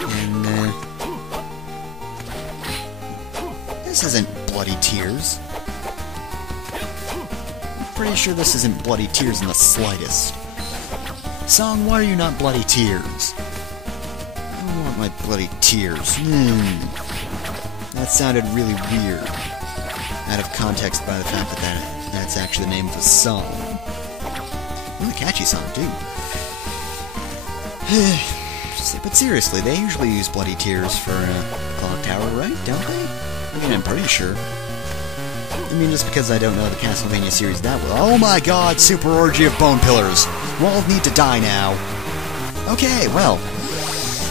And, this isn't Bloody Tears. I'm pretty sure this isn't Bloody Tears in the slightest. Song, why are you not Bloody Tears? I don't want my Bloody Tears. That sounded really weird. Out of context by the fact that that's actually the name of the song. Really catchy song, too. But seriously, they usually use Bloody Tears for Clock Tower, right? Don't they? I mean, I'm pretty sure. I mean, just because I don't know the Castlevania series that well. Oh my god, super orgy of bone pillars! We'll all need to die now. Okay, well,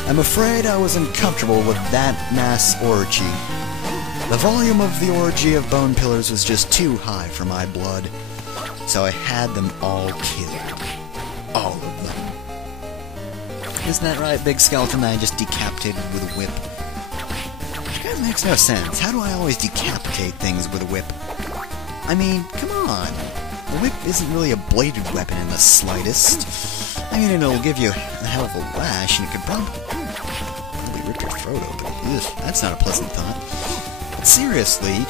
I'm afraid I was uncomfortable with that mass orgy. The volume of the orgy of bone pillars was just too high for my blood, so I had them all killed. All of them. Isn't that right, Big Skeleton? I just decapitated with a whip. Which kind of makes no sense. How do I always decapitate things with a whip? I mean, come on. A whip isn't really a bladed weapon in the slightest. I mean, it'll give you a hell of a lash, and it could probably rip your throat open. Ugh, that's not a pleasant thought. But seriously, you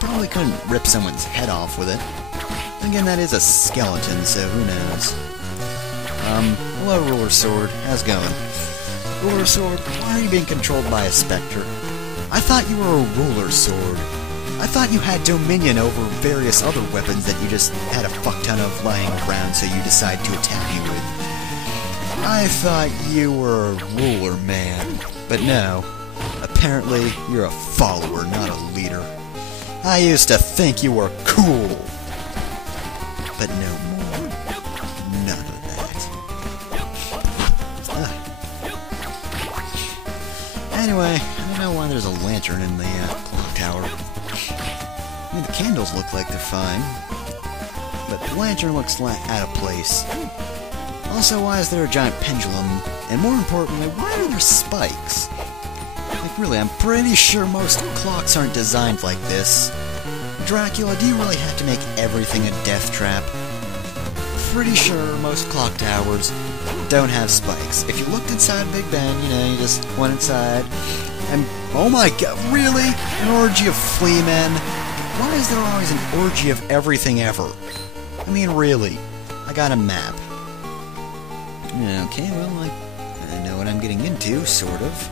probably couldn't rip someone's head off with it. Again, that is a skeleton, so who knows. Hello, Ruler Sword. How's it going? Ruler Sword, why are you being controlled by a specter? I thought you were a Ruler Sword. I thought you had dominion over various other weapons that you just had a fuck ton of lying around, so you decide to attack me with. I thought you were a ruler man, but no. Apparently, you're a follower, not a leader. I used to think you were cool. But no more. None of that. Anyway, I don't know why there's a lantern in the clock tower. I mean, the candles look like they're fine, but the lantern looks out of place. Also, why is there a giant pendulum? And more importantly, why are there spikes? Like, really, I'm pretty sure most clocks aren't designed like this. Dracula, do you really have to make everything a death trap? Pretty sure most clock towers don't have spikes. If you looked inside Big Ben, you know, you just went inside, and oh my god, really? An orgy of flea men? Why is there always an orgy of everything ever? I mean, really. I got a map. Okay, well, I know what I'm getting into, sort of.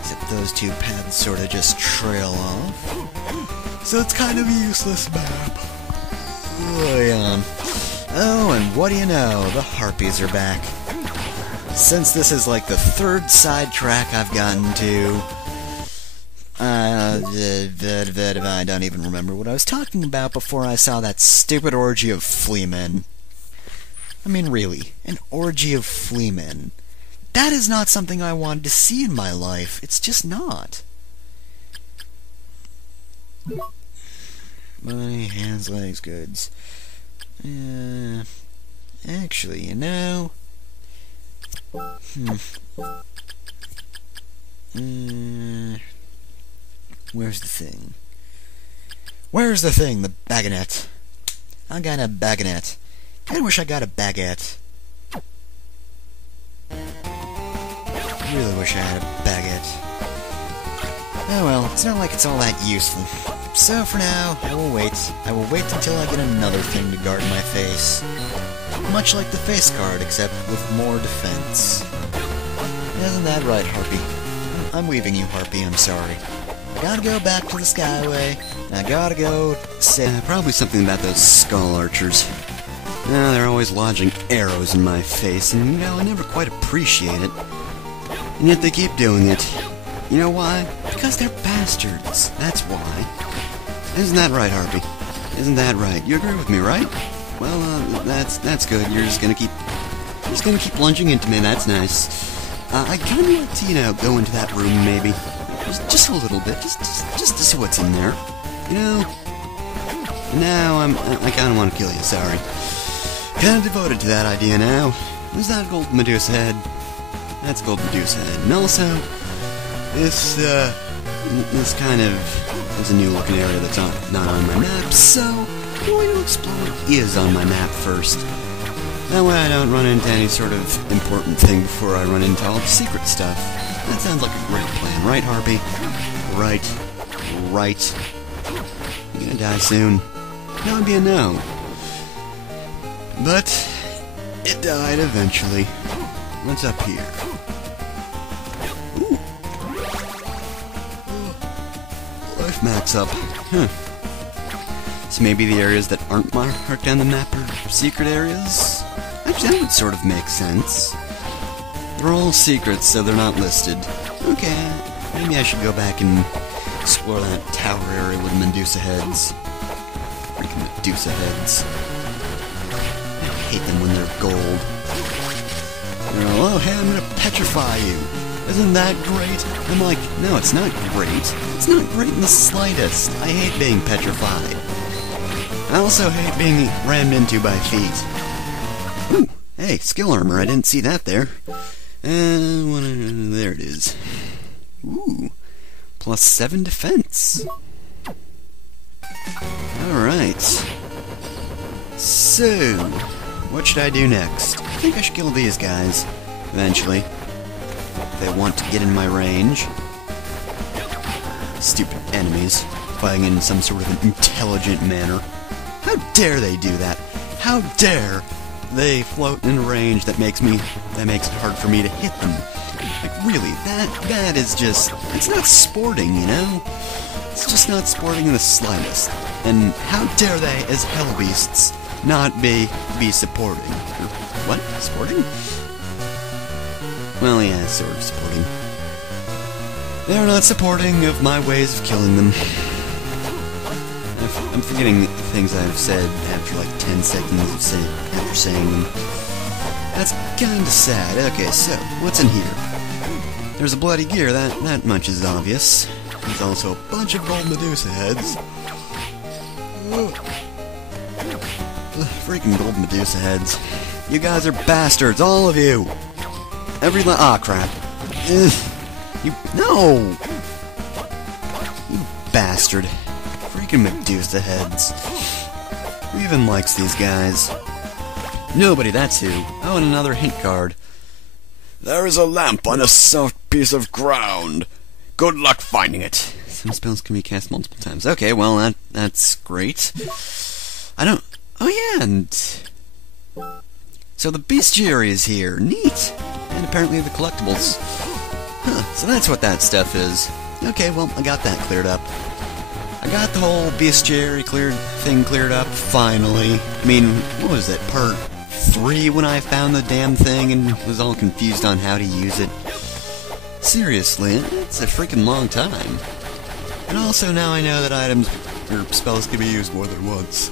Except those two paths sort of just trail off. So it's kind of a useless map. Oh, and what do you know? The Harpies are back. Since this is like the third sidetrack I've gotten to, I don't even remember what I was talking about before I saw that stupid orgy of flea men. I mean, really, an orgy of flea men. That is not something I wanted to see in my life. It's just not. Money, hands, legs, goods. Actually, you know... Where's the thing? Where's the thing? The baguette. I got a baguette. I wish I got a baguette. I really wish I had a baguette. Oh well, it's not like it's all that useful. So for now, I will wait. I will wait until I get another thing to guard my face. Much like the face card, except with more defense. Isn't that right, Harpy? I'm leaving you, Harpy, I'm sorry. I gotta go back to the Skyway, and I gotta go say... probably something about those skull archers. They're always lodging arrows in my face, and you know, I never quite appreciate it. And yet they keep doing it. You know why? Because they're bastards, that's why. Isn't that right, Harpy? Isn't that right? You agree with me, right? Well, that's good. You're just gonna keep lunging into me. That's nice. I kind of want to, you know, go into that room maybe, just a little bit, just to see what's in there. You know. Now I kind of want to kill you. Sorry. Kind of devoted to that idea now. Who's that gold Medusa head? That's gold Medusa head. And also, this kind of is a new looking area that's not on my map, so I'm going to explore what is on my map first. That way I don't run into any sort of important thing before I run into all the secret stuff. That sounds like a great plan, right, Harpy? Right. You're gonna die soon. That would be a no. But it died eventually. What's up here? Ooh. Life max up. Huh. So maybe the areas that aren't marked down the map are secret areas? Actually, that would sort of make sense. They're all secrets, so they're not listed. Okay, maybe I should go back and explore that tower area with Medusa heads. Freaking Medusa heads. I hate them when they're gold. They're all, oh hey, I'm gonna petrify you. Isn't that great? I'm like, no, it's not great. It's not great in the slightest. I hate being petrified. I also hate being rammed into by feet. Ooh, hey, skill armor, I didn't see that there. There it is. Ooh, +7 defense. Alright. So, what should I do next? I think I should kill these guys, eventually. If they want to get in my range. Stupid enemies, fighting in some sort of an intelligent manner. How dare they do that? How dare they float in a range that makes it hard for me to hit them? Like, really, that is just, it's not sporting, you know? It's just not sporting in the slightest. And how dare they, as hell beasts, not be supporting? What? Sporting? Well, yeah, sort of supporting. They're not supporting of my ways of killing them. I'm forgetting things I've said after like 10 seconds of after saying them. That's kinda sad. Okay, so, what's in here? There's a bloody gear, that much is obvious. There's also a bunch of gold Medusa heads. Freaking gold Medusa heads. You guys are bastards, all of you! Ah, crap. No! You bastard. Freaking Medusa heads. Who even likes these guys? Nobody, that's who. Oh, and another hint card. There is a lamp on a soft piece of ground. Good luck finding it. Some spells can be cast multiple times. Okay, well, that's great. Oh yeah, and... So the bestiary is here. Neat! And apparently the collectibles. Huh, so that's what that stuff is. Okay, well, I got that cleared up. I got the whole bestiary thing cleared up, finally. I mean, what was it, part 3 when I found the damn thing and was all confused on how to use it? Seriously, it's a freaking long time. And also now I know that items or spells can be used more than once.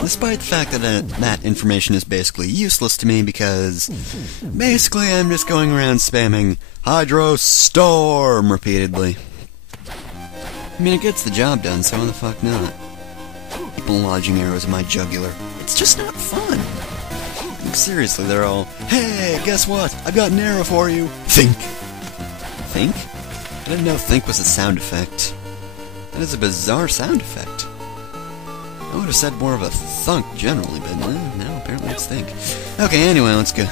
Despite the fact that that information is basically useless to me because basically I'm just going around spamming Hydro Storm repeatedly. I mean, it gets the job done, so why the fuck not? People lodging arrows in my jugular. It's just not fun. Like, seriously, they're all, hey, guess what? I've got an arrow for you. Think. Think? I didn't know think was a sound effect. That is a bizarre sound effect. I would have said more of a thunk generally, but no, apparently it's think. Okay, anyway, let's go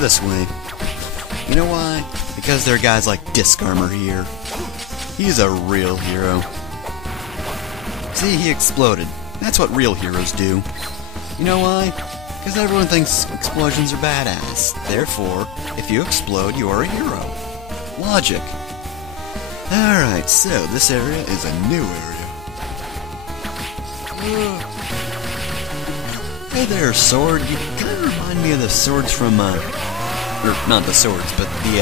this way. You know why? Because there are guys like Disc Armor here. He's a real hero. See, he exploded. That's what real heroes do. You know why? Because everyone thinks explosions are badass. Therefore, if you explode, you are a hero. Logic. Alright, so this area is a new area. Hey there, sword. You kind of remind me of the swords from, or not the swords, but the,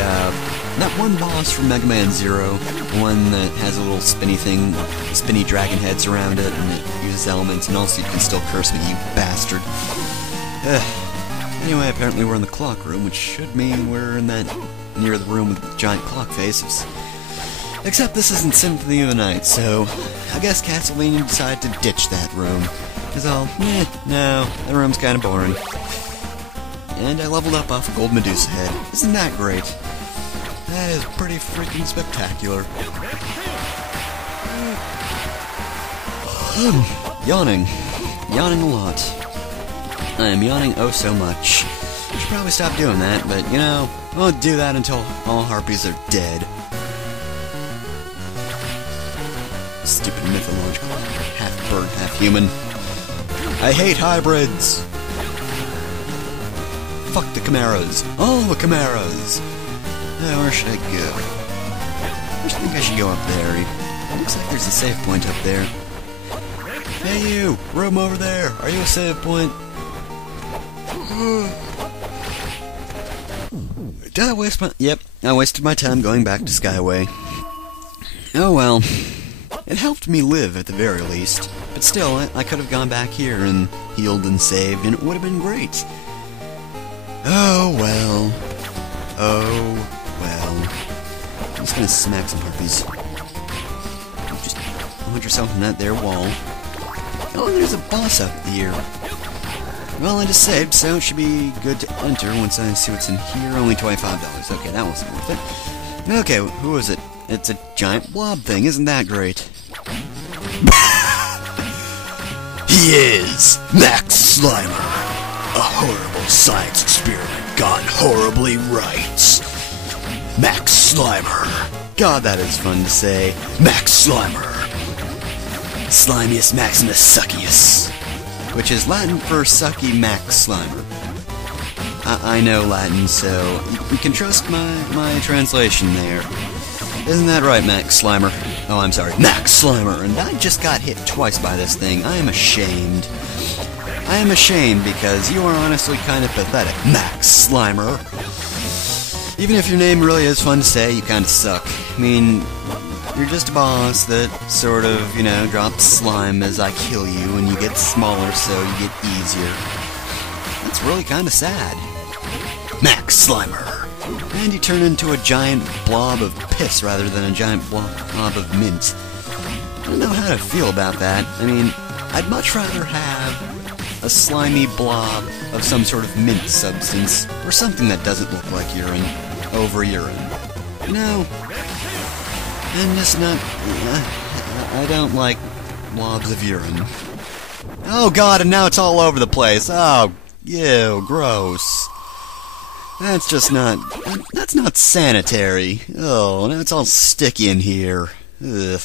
that one boss from Mega Man Zero. One that has a little spinny thing, spinny dragon heads around it, and it uses elements, and also you can still curse me, you bastard. Anyway, apparently we're in the clock room, which should mean we're in that, near the room with the giant clock faces. Except this isn't Symphony of the Night, so I guess Castlevania decided to ditch that room. Cause no, that room's kinda boring. And I leveled up off Gold Medusa Head. Isn't that great? That is pretty freaking spectacular. Yawning. yawning a lot. I am yawning oh so much. I should probably stop doing that, but, you know, I won't do that until all harpies are dead. Stupid mythological, half bird, half human. I hate hybrids! Fuck the chimeras. All the chimeras! Now, where should I go? I think I should go up there. It looks like there's a save point up there. Hey you! Room over there! Are you a save point? Did I waste my... Yep, I wasted my time going back to Skyway. Oh well. It helped me live at the very least. But still, I could have gone back here and healed and saved, and it would have been great. Oh well. Oh well. I'm just gonna smack some harpies. Just put yourself in that there wall. Oh, there's a boss up here. Well, I just saved, so it should be good to enter once I see what's in here. Only $25. Okay, that wasn't worth it. Okay, who is it? It's a giant blob thing. Isn't that great? He is Max Slimer. A horrible science experiment gone horribly right. Max Slimer. God, that is fun to say. Max Slimer. Slimius Maximus Succius. Which is Latin for sucky Max Slimer. I know Latin, so you can trust my translation there. Isn't that right, Max Slimer? Oh, I'm sorry, Max Slimer. And I just got hit twice by this thing. I am ashamed. I am ashamed because you are honestly kind of pathetic, Max Slimer. Even if your name really is fun to say, you kind of suck. I mean, you're just a boss that sort of, you know, drops slime as I kill you, and you get smaller so you get easier. That's really kind of sad. Max Slimer. And you turn into a giant blob of piss rather than a giant blob of mint. I don't know how to feel about that. I mean, I'd much rather have a slimy blob of some sort of mint substance, or something that doesn't look like urine, over urine. You know, I'm just not... I don't like blobs of urine. Oh god, and now it's all over the place. Oh, ew, gross. That's just not... That's not sanitary. Oh, now it's all sticky in here. Ugh.